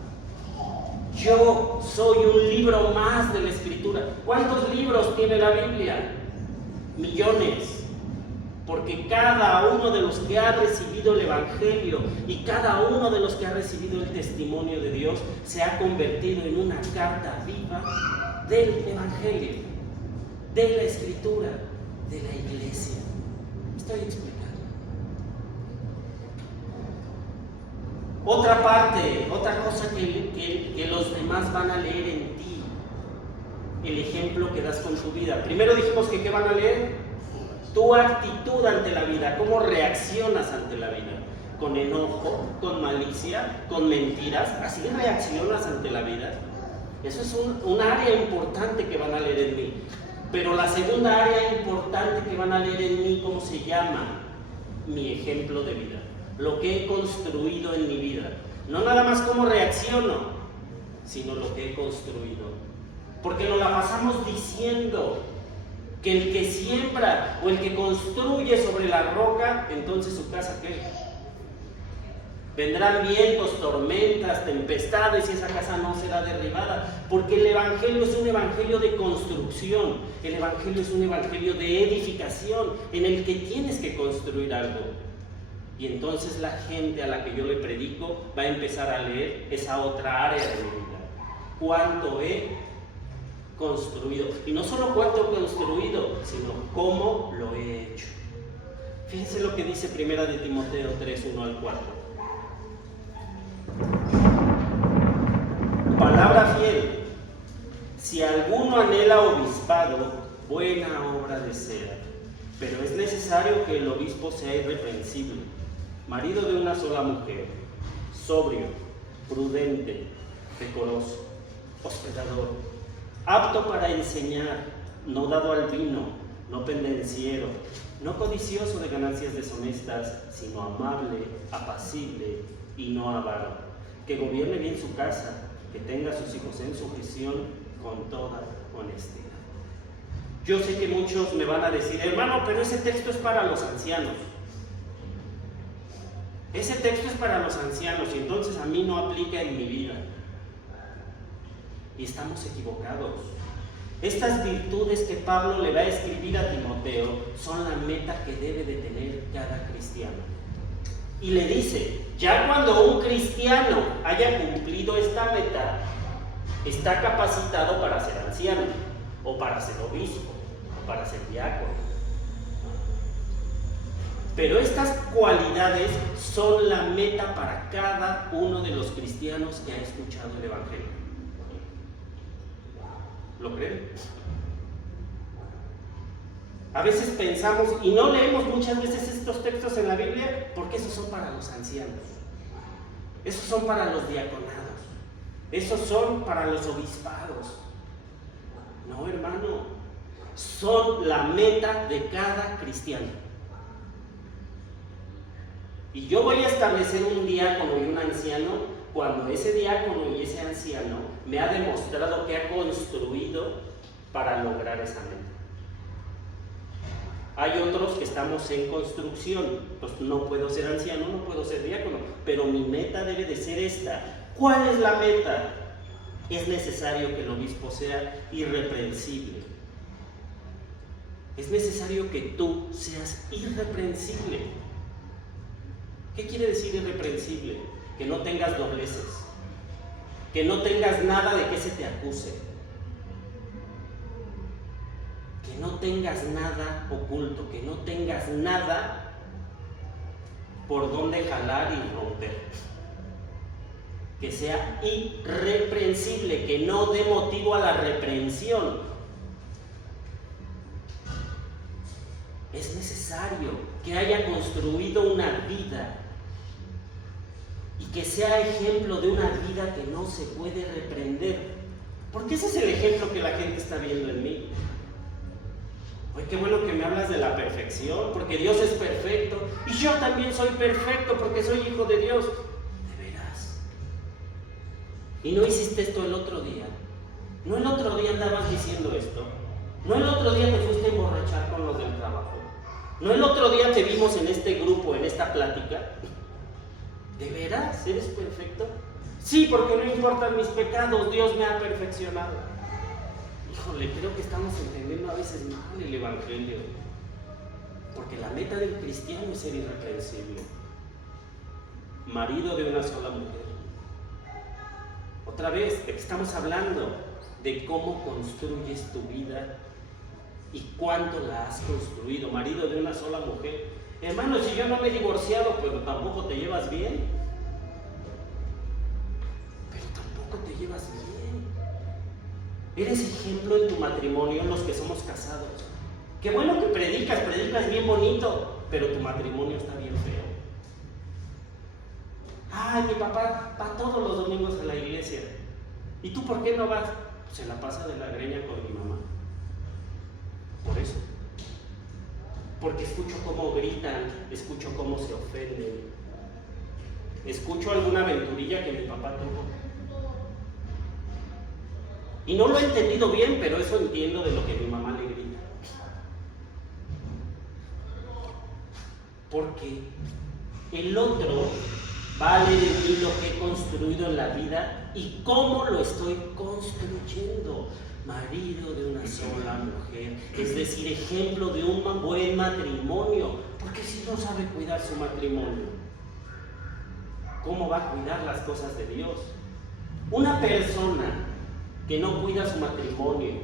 Yo soy un libro más de la Escritura. ¿Cuántos libros tiene la Biblia? Millones. Porque cada uno de los que ha recibido el Evangelio y cada uno de los que ha recibido el testimonio de Dios se ha convertido en una carta viva del Evangelio, de la Escritura, de la Iglesia. ¿Me estoy explicando? Otra parte, otra cosa que los demás van a leer en ti, el ejemplo que das con tu vida. Primero dijimos que ¿qué van a leer? Tu actitud ante la vida, cómo reaccionas ante la vida, con enojo, con malicia, con mentiras, así reaccionas ante la vida. Eso es un área importante que van a leer en mí. Pero la segunda área importante que van a leer en mí, ¿cómo se llama? Mi ejemplo de vida, lo que he construido en mi vida. No nada más cómo reacciono, sino lo que he construido. porque nos la pasamos diciendo que el que siembra o el que construye sobre la roca, entonces su casa, ¿qué? Vendrán vientos, tormentas, tempestades y esa casa no será derribada, porque el evangelio es un evangelio de construcción, el evangelio es un evangelio de edificación en el que tienes que construir algo. Y entonces la gente a la que yo le predico va a empezar a leer esa otra área de mi vida. ¿Cuánto he construido? Y no solo cuánto he construido, sino cómo lo he hecho. Fíjense lo que dice 1 de Timoteo 3, 1 al 4. Palabra fiel. Si alguno anhela obispado, buena obra desea, pero es necesario que el obispo sea irreprensible, marido de una sola mujer, sobrio, prudente, decoroso, hospedador, apto para enseñar, no dado al vino, no pendenciero, no codicioso de ganancias deshonestas, sino amable, apacible y no avaro, que gobierne bien su casa, que tenga a sus hijos en sujeción con toda honestidad. Yo sé que muchos me van a decir, hermano, pero ese texto es para los ancianos. Ese texto es para los ancianos y entonces a mí no aplica en mi vida. Y estamos equivocados. Estas virtudes que Pablo le va a escribir a Timoteo son la meta que debe de tener cada cristiano. Y le dice, ya cuando un cristiano haya cumplido esta meta, está capacitado para ser anciano, o para ser obispo, o para ser diácono. Pero estas cualidades son la meta para cada uno de los cristianos que ha escuchado el Evangelio. ¿Lo creen? A veces pensamos, y no leemos muchas veces estos textos en la Biblia, porque esos son para los ancianos, esos son para los diaconados, esos son para los obispados. No, hermano, son la meta de cada cristiano. Y yo voy a establecer un diácono y un anciano cuando ese diácono y ese anciano me ha demostrado que ha construido para lograr esa meta. Hay otros que estamos en construcción, pues no puedo ser anciano, no puedo ser diácono, pero mi meta debe de ser esta. ¿Cuál es la meta? Es necesario que el obispo sea irreprensible. Es necesario que tú seas irreprensible. ¿Qué quiere decir irreprensible? Que no tengas dobleces, que no tengas nada de que se te acuse, que no tengas nada oculto, que no tengas nada por donde jalar y romper, que sea irreprensible, que no dé motivo a la reprensión. Es necesario que haya construido una vida y que sea ejemplo de una vida que no se puede reprender, porque ese es el ejemplo que la gente está viendo en mí. Oye, qué bueno que me hablas de la perfección, porque Dios es perfecto y yo también soy perfecto porque soy hijo de Dios. ¿De veras? ¿Y no hiciste esto el otro día? ¿No el otro día andabas diciendo esto? ¿No el otro día te fuiste a emborrachar con los del trabajo? ¿No el otro día te vimos en este grupo, en esta plática? ¿De veras? ¿Eres perfecto? Sí, porque no importan mis pecados, Dios me ha perfeccionado. Híjole, creo que estamos entendiendo a veces mal el Evangelio. Porque la meta del cristiano es ser irreprensible. Marido de una sola mujer. Otra vez, ¿de qué estamos hablando? De cómo construyes tu vida y cuánto la has construido. Marido de una sola mujer. Hermano, si yo no me he divorciado, pero tampoco te llevas bien. Pero tampoco te llevas bien. Eres ejemplo en tu matrimonio, los que somos casados. Qué bueno que predicas bien bonito, pero tu matrimonio está bien feo. Ay, mi papá va todos los domingos a la iglesia. ¿Y tú por qué no vas? Se la pasa de la greña con mi mamá. Por eso. Porque escucho cómo gritan, escucho cómo se ofenden, escucho alguna aventurilla que mi papá tuvo. Y no lo he entendido bien, pero eso entiendo de lo que mi mamá le grita. Porque el otro vale de mí lo que he construido en la vida y cómo lo estoy construyendo. Marido de una sola mujer, es decir, ejemplo de un buen matrimonio. Porque si no sabe cuidar su matrimonio, ¿cómo va a cuidar las cosas de Dios? Una persona que no cuida su matrimonio,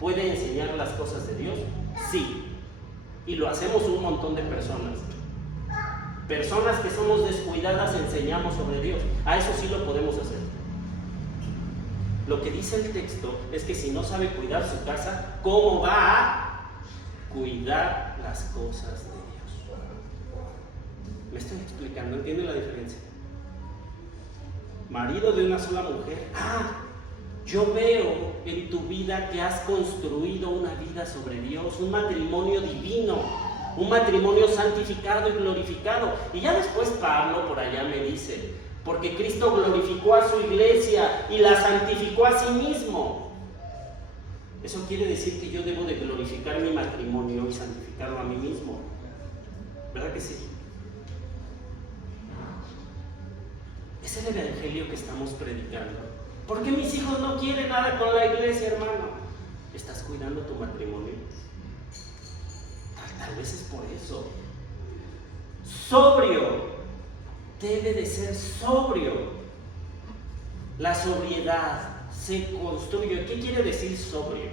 ¿puede enseñar las cosas de Dios? Sí. Y lo hacemos un montón de personas. Personas que somos descuidadas enseñamos sobre Dios. A eso sí lo podemos hacer. Lo que dice el texto es que si no sabe cuidar su casa, ¿cómo va a cuidar las cosas de Dios? ¿Me estoy explicando? ¿Entiende la diferencia? Marido de una sola mujer. Yo veo en tu vida que has construido una vida sobre Dios, un matrimonio divino, un matrimonio santificado y glorificado. Y ya después Pablo por allá me dice, porque Cristo glorificó a su iglesia y la santificó a sí mismo. Eso quiere decir que yo debo de glorificar mi matrimonio y santificarlo a mí mismo. ¿Verdad que sí? Es el evangelio que estamos predicando. ¿Por qué mis hijos no quieren nada con la iglesia, hermano? ¿Estás cuidando tu matrimonio? Tal vez es por eso. Sobrio. Debe de ser sobrio. La sobriedad se construye. ¿Qué quiere decir sobrio?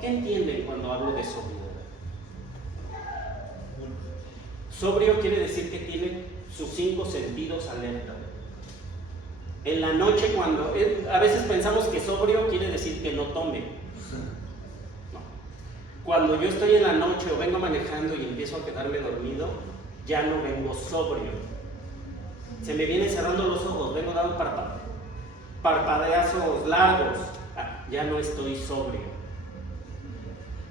¿Qué entienden cuando hablo de sobriedad? Sobrio quiere decir que tiene sus 5 sentidos alerta. En la noche cuando... a veces pensamos que sobrio quiere decir que no tome. No. Cuando yo estoy en la noche o vengo manejando y empiezo a quedarme dormido, ya no vengo sobrio. Se me vienen cerrando los ojos, vengo dando parpadeazos largos. Ya no estoy sobrio.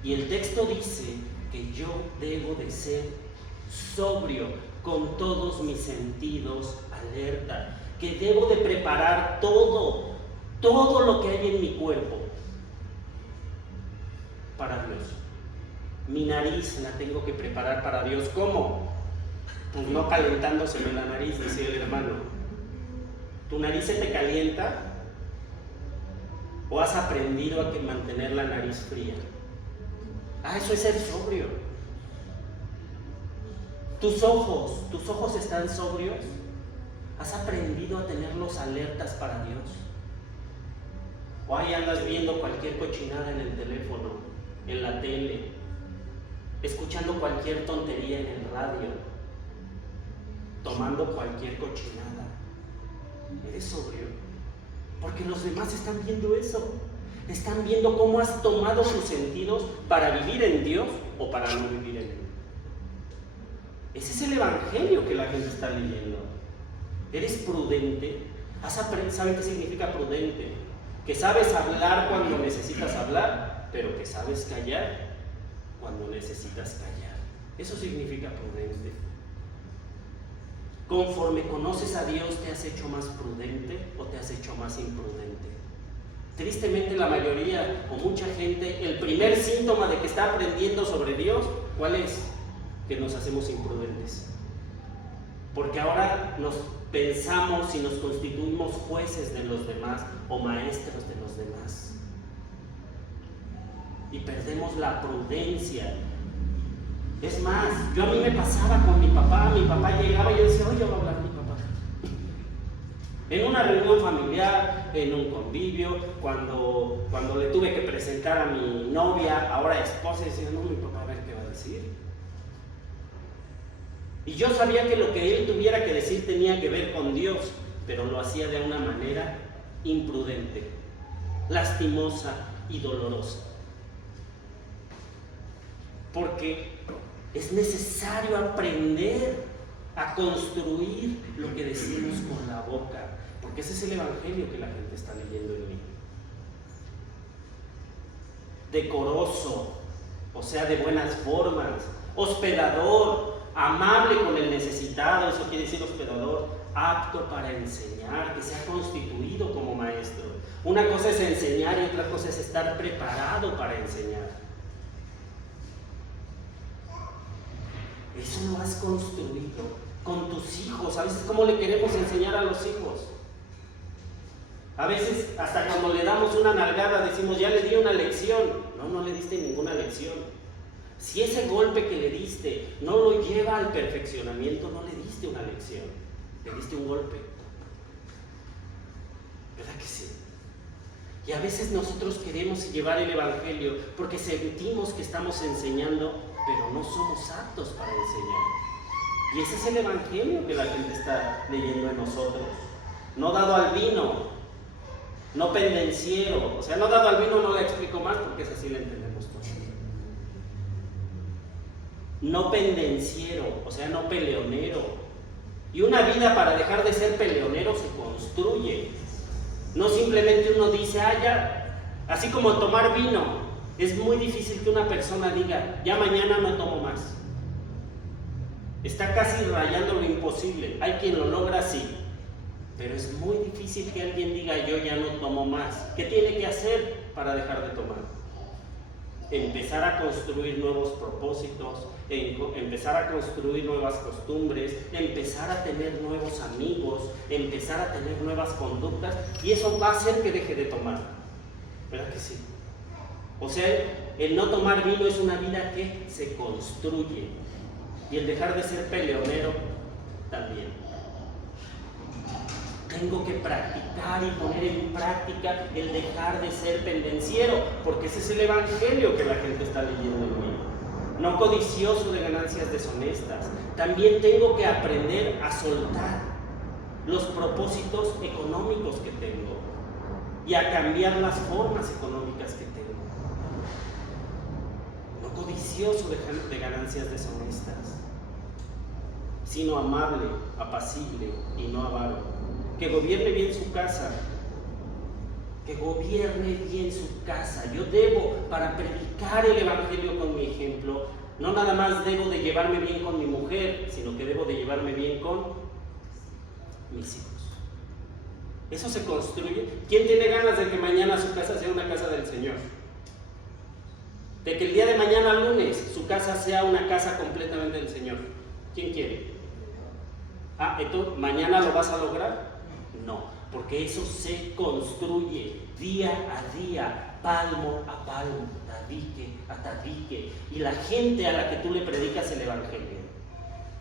Y el texto dice que yo debo de ser sobrio, con todos mis sentidos alerta, que debo de preparar todo lo que hay en mi cuerpo para Dios. Mi nariz la tengo que preparar para Dios. ¿Cómo? Pues no calentándoseme la nariz, decía el hermano. ¿Tu nariz se te calienta? ¿O has aprendido a mantener la nariz fría? Eso es ser sobrio. ¿Tus ojos están sobrios? ¿Has aprendido a tenerlos alertas para Dios? ¿O ahí andas viendo cualquier cochinada en el teléfono, en la tele, escuchando cualquier tontería en el radio, tomando cualquier cochinada? ¿Eres sobrio? Porque los demás están viendo eso. Están viendo cómo has tomado sus sentidos para vivir en Dios o para no vivir en Él. Ese es el evangelio que la gente está leyendo. ¿Eres prudente? ¿Saben qué significa prudente? Que sabes hablar cuando necesitas hablar, pero que sabes callar cuando necesitas callar. Eso significa prudente. Conforme conoces a Dios, ¿te has hecho más prudente o te has hecho más imprudente? Tristemente la mayoría o mucha gente, el primer síntoma de que está aprendiendo sobre Dios, ¿cuál es? Que nos hacemos imprudentes. Porque ahora nos pensamos y nos constituimos jueces de los demás o maestros de los demás. Y perdemos la prudencia. Es más, a mí me pasaba con mi papá llegaba y yo decía, oye, va a hablar mi papá. En una reunión familiar, en un convivio, cuando le tuve que presentar a mi novia, ahora esposa, y decía, no, mi papá, a ver qué va a decir. Y yo sabía que lo que él tuviera que decir tenía que ver con Dios, pero lo hacía de una manera imprudente, lastimosa y dolorosa. Porque es necesario aprender a construir lo que decimos con la boca, porque ese es el evangelio que la gente está leyendo en mí. Decoroso, o sea, de buenas formas, hospedador, amable con el necesitado, eso quiere decir hospedador, apto para enseñar, que se ha constituido como maestro. Una cosa es enseñar y otra cosa es estar preparado para enseñar. Eso lo has construido con tus hijos. A veces, ¿cómo le queremos enseñar a los hijos? A veces, hasta cuando le damos una nalgada, decimos, ya le di una lección. No, no le diste ninguna lección. Si ese golpe que le diste no lo lleva al perfeccionamiento, no le diste una lección, le diste un golpe. ¿Verdad que sí? Y a veces nosotros queremos llevar el Evangelio porque sentimos que estamos enseñando, pero no somos aptos para enseñar. Y ese es el Evangelio que la gente está leyendo en nosotros. No dado al vino, no pendenciero. O sea, no dado al vino no la explico más porque es así la entendemos todos. No pendenciero, o sea, no peleonero. Y una vida para dejar de ser peleonero se construye. No simplemente uno dice, ya, así como tomar vino. Es muy difícil que una persona diga, ya mañana no tomo más. Está casi rayando lo imposible. Hay quien lo logra así, pero es muy difícil que alguien diga, yo ya no tomo más. ¿Qué tiene que hacer para dejar de tomar? Empezar a construir nuevos propósitos, empezar a construir nuevas costumbres, empezar a tener nuevos amigos, empezar a tener nuevas conductas, y eso va a hacer que deje de tomar. ¿Verdad que sí? O sea, el no tomar vino es una vida que se construye, y el dejar de ser peleonero también. Tengo que practicar y poner en práctica el dejar de ser pendenciero, porque ese es el Evangelio que la gente está leyendo en mí. No codicioso de ganancias deshonestas. También tengo que aprender a soltar los propósitos económicos que tengo y a cambiar las formas económicas que tengo. No codicioso de ganancias deshonestas, sino amable, apacible y no avaro. Que gobierne bien su casa, que gobierne bien su casa. Yo debo, para predicar el Evangelio con mi ejemplo, no nada más debo de llevarme bien con mi mujer, sino que debo de llevarme bien con mis hijos. Eso se construye. ¿Quién tiene ganas de que mañana su casa sea una casa del Señor? De que el día de mañana, lunes, su casa sea una casa completamente del Señor. ¿Quién quiere? ¿Entonces mañana lo vas a lograr? No, porque eso se construye día a día, palmo a palmo, tabique a tabique. Y la gente a la que tú le predicas el Evangelio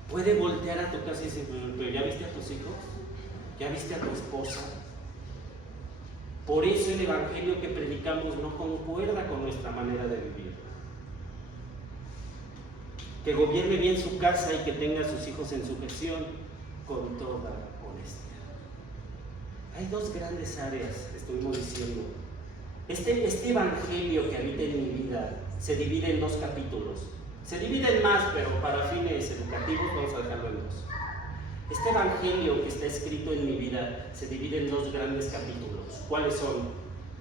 puede voltear a tu casa y decir, pero ¿ya viste a tus hijos? ¿Ya viste a tu esposa? Por eso el Evangelio que predicamos no concuerda con nuestra manera de vivir. Que gobierne bien su casa y que tenga a sus hijos en sujeción con toda honestidad. Hay dos grandes áreas, estuvimos diciendo. Este Evangelio que habita en mi vida se divide en dos capítulos. Se divide en más, pero para fines educativos vamos a dejarlo en dos. Este Evangelio que está escrito en mi vida se divide en dos grandes capítulos. ¿Cuáles son?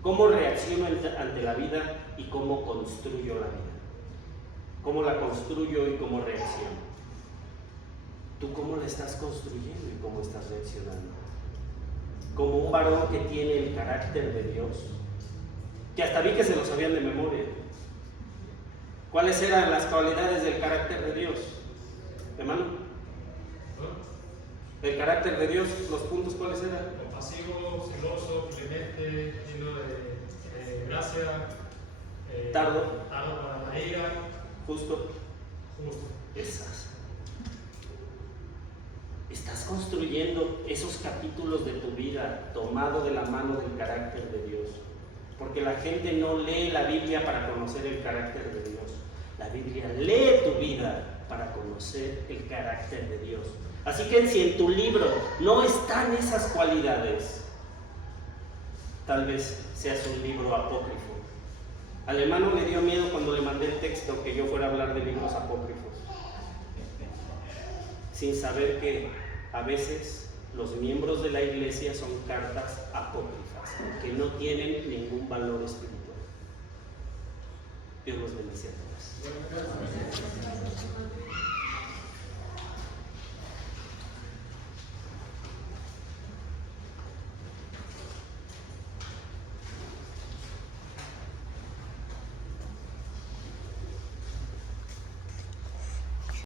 Cómo reacciono ante la vida y cómo construyo la vida. Cómo la construyo y cómo reacciono. ¿Tú cómo la estás construyendo y cómo estás reaccionando? Como un varón que tiene el carácter de Dios, que hasta vi que se lo sabían de memoria. ¿Cuáles eran las cualidades del carácter de Dios? Hermano, el carácter de Dios, los puntos, ¿cuáles eran? Compasivo, celoso, clemente, lleno de gracia, tardo para la ira, justo. Esas. Estás construyendo esos capítulos de tu vida tomado de la mano del carácter de Dios. Porque la gente no lee la Biblia para conocer el carácter de Dios. La Biblia lee tu vida para conocer el carácter de Dios. Así que si en tu libro no están esas cualidades, tal vez seas un libro apócrifo. Al hermano le dio miedo cuando le mandé el texto que yo fuera a hablar de libros apócrifos, sin saber que a veces los miembros de la iglesia son cartas apócrifas, que no tienen ningún valor espiritual. Dios los bendice a todos.